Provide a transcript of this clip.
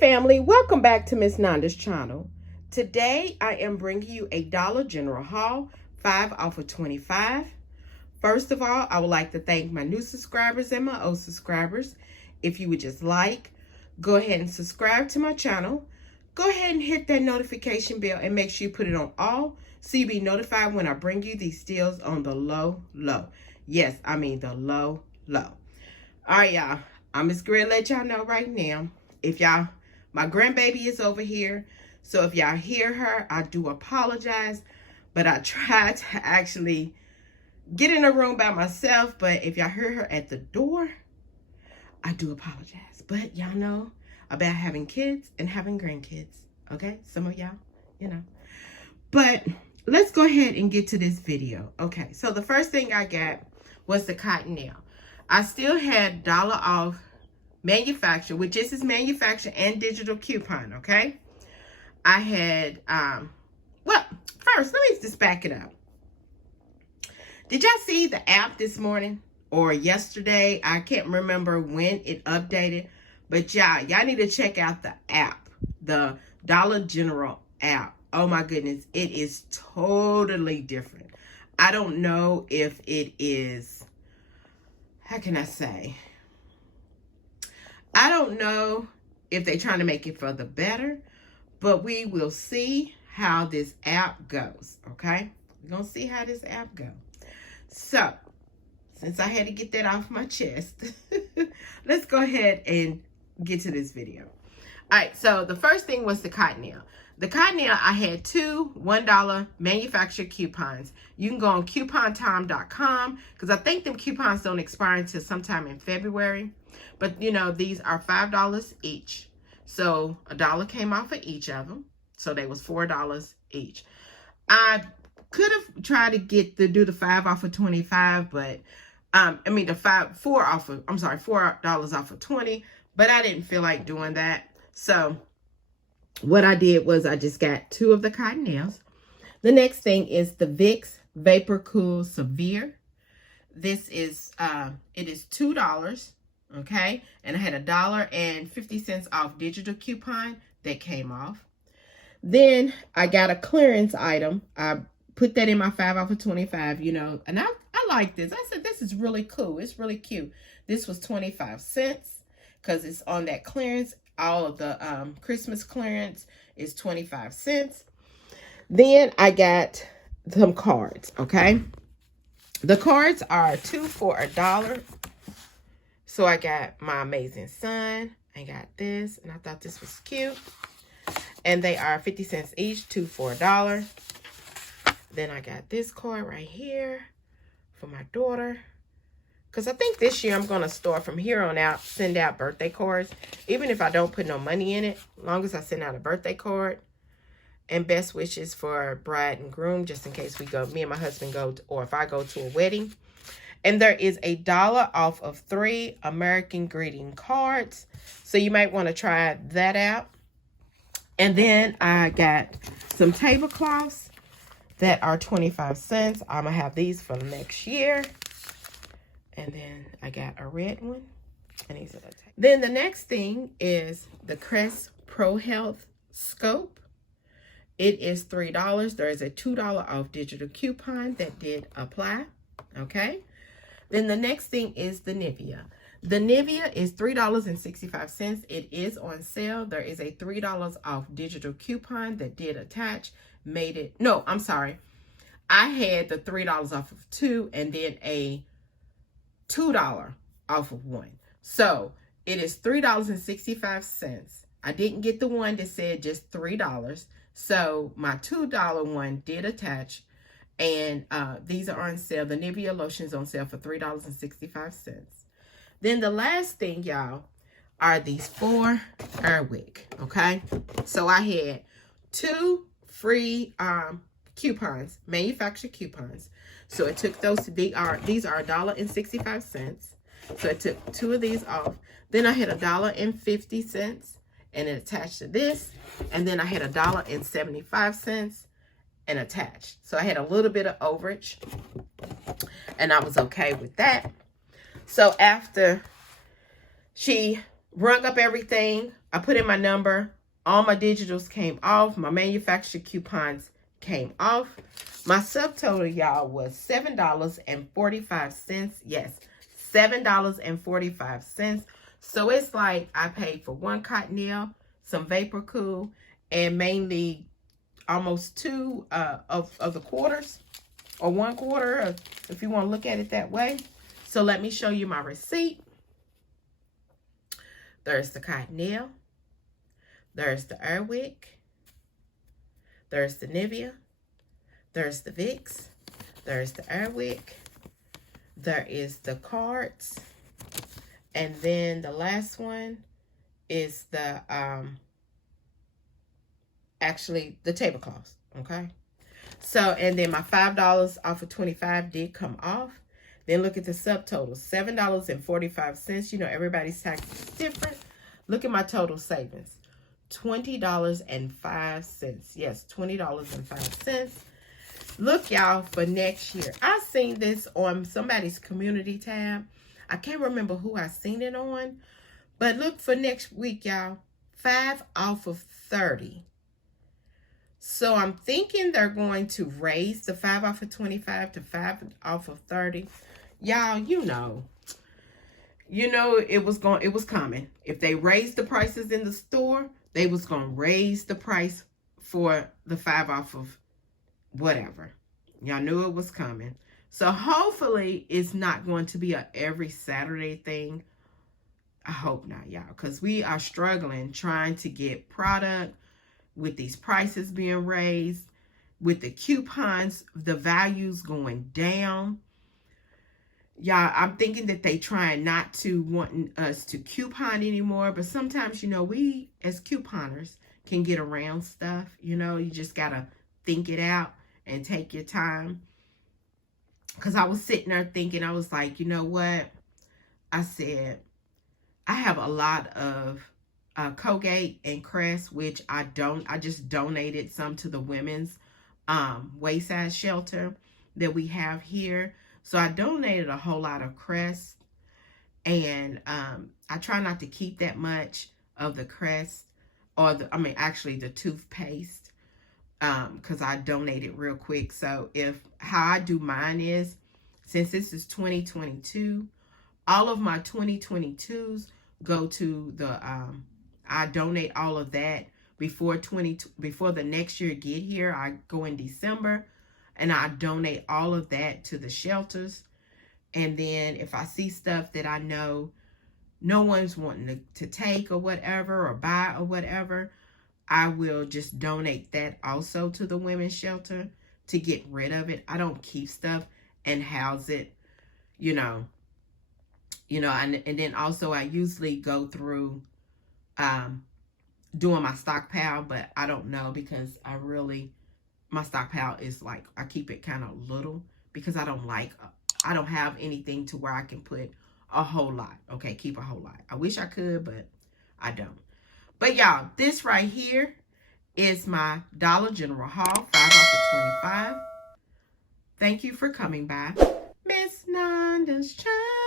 family, welcome back to Miss Nanda's channel. Today I am bringing you a Dollar General haul, 5 off of 25. First of all, I would like to thank my new subscribers and my old subscribers. If you would just like, go ahead and subscribe to my channel. Go ahead and hit that notification bell and make sure you put it on all so you'll be notified when I bring you these deals on the low. Yes, I mean the low. All right, y'all. I'm just going to let y'all know right now. If y'all, my grandbaby is over here, so if y'all hear her, I do apologize, but I tried to actually get in a room by myself, but if y'all hear her at the door, I do apologize. But y'all know about having kids and having grandkids, okay? Some of y'all, you know. But let's go ahead and get to this video. Okay, so the first thing I got was the cotton nail. I still had $1 off manufacturer, which this is manufacturer and digital coupon, okay? I had, well, first, let me just back it up. Did y'all see the app this morning or yesterday? I can't remember when it updated, but y'all need to check out the app, the Dollar General app. Oh my goodness, it is totally different. I don't know if it is, how can I say? I don't know if they're trying to make it for the better, but we will see how this app goes, okay? We're going to see how this app goes. So, since I had to get that off my chest, let's go ahead and get to this video. All right, so the first thing was the cotton nail. The cotton nail, I had two $1 manufacturer coupons. You can go on coupontime.com because I think them coupons don't expire until sometime in February. But, you know, these are $5 each. So $1 came off of each of them. So they was $4 each. I could have tried to do the 5 off of 25, but I mean the $4 off of 20, but I didn't feel like doing that. So what I did was I just got 2 of the cotton nails. The next thing is the Vicks Vapor Cool Severe. This is it is $2. Okay, and I had $1.50 off digital coupon that came off. Then I got a clearance item. I put that in my 5 off of 25, you know, and I like this. I said, this is really cool. It's really cute. This was 25 cents because it's on that clearance. All of the Christmas clearance is 25 cents. Then I got some cards, okay? The cards are 2 for $1. So I got my amazing son. I got this, and I thought this was cute. And they are 50 cents each, 2 for $1. Then I got this card right here for my daughter. Because I think this year I'm going to start from here on out, send out birthday cards. Even if I don't put no money in it, as long as I send out a birthday card. And best wishes for bride and groom, just in case we go, me and my husband go, or if I go to a wedding. And there is $1 off of 3 American greeting cards. So you might want to try that out. And then I got some tablecloths that are 25 cents. I'm going to have these for next year. And then I got a red one. And these are the tables. Then the next thing is the Crest Pro Health Scope. It is $3. There is a $2 off digital coupon that did apply. Okay. Then the next thing is the Nivea. The Nivea is $3.65. It is on sale. There is a $3 off digital coupon that did attach. Made it, no, I'm sorry. I had the $3 off of 2 and then a $2 off of 1. So it is $3.65. I didn't get the one that said just $3. So my $2 one did attach. And these are on sale. The Nivea lotion is on sale for $3.65. Then the last thing, y'all, are these 4 Airwick, okay? So I had 2 free coupons, manufacturer coupons. So it took those, these are $1.65. So I took 2 of these off. Then I had $1.50 and it attached to this. And then I had $1.75 and attached. So I had a little bit of overage and I was okay with that. So after she rung up everything, I put in my number. All my digitals came off. My manufacturer coupons came off. My subtotal, y'all, was $7.45. Yes, $7.45. So it's like I paid for one cottonelle, some Vapor Cool, and mainly almost two of the quarters, or 1/4, if you want to look at it that way. So let me show you my receipt. There's the cottonelle. There's the Airwick. There's the Nivea. There's the Vicks. There's the Airwick. There is the cards. And then the last one is the, actually the tablecloths, okay? So, and then my $5 off of 25 did come off. Then look at the subtotal, $7.45. You know, everybody's tax is different. Look at my total savings, $20.05. Yes, $20.05. Look, y'all, for next year. I seen this on somebody's community tab. I can't remember who I seen it on. But look for next week, y'all. 5 off of 30. So I'm thinking they're going to raise the 5 off of 25 to 5 off of 30. Y'all, you know it was coming. If they raised the prices in the store, they was going to raise the price for the 5 off of whatever. Y'all knew it was coming. So hopefully it's not going to be a every Saturday thing. I hope not, y'all, because we are struggling trying to get product with these prices being raised, with the coupons, the values going down. Y'all, I'm thinking that they trying not to want us to coupon anymore, but sometimes, you know, we as couponers can get around stuff. You know, you just got to think it out and take your time. Because I was sitting there thinking, I was like, you know what? I said, I have a lot of Colgate and Crest, which I just donated some to the women's wayside shelter that we have here. So I donated a whole lot of Crest, and I try not to keep that much of the Crest, or actually the toothpaste, because I donate it real quick. So how I do mine is, since this is 2022, all of my 2022s go to the, I donate all of that before the next year get here. I go in December and I donate all of that to the shelters. And then if I see stuff that I know no one's wanting to take or whatever, or buy or whatever, I will just donate that also to the women's shelter to get rid of it. I don't keep stuff and house it, you know, and then also I usually go through doing my stockpile, but I don't know, because my stockpile is like, I keep it kind of little, because I don't have anything to where I can put a whole lot. Okay, keep a whole lot. I wish I could, but I don't. But y'all, this right here is my Dollar General haul, 5 off of 25. Thank you for coming by. Miss Nanda's Child.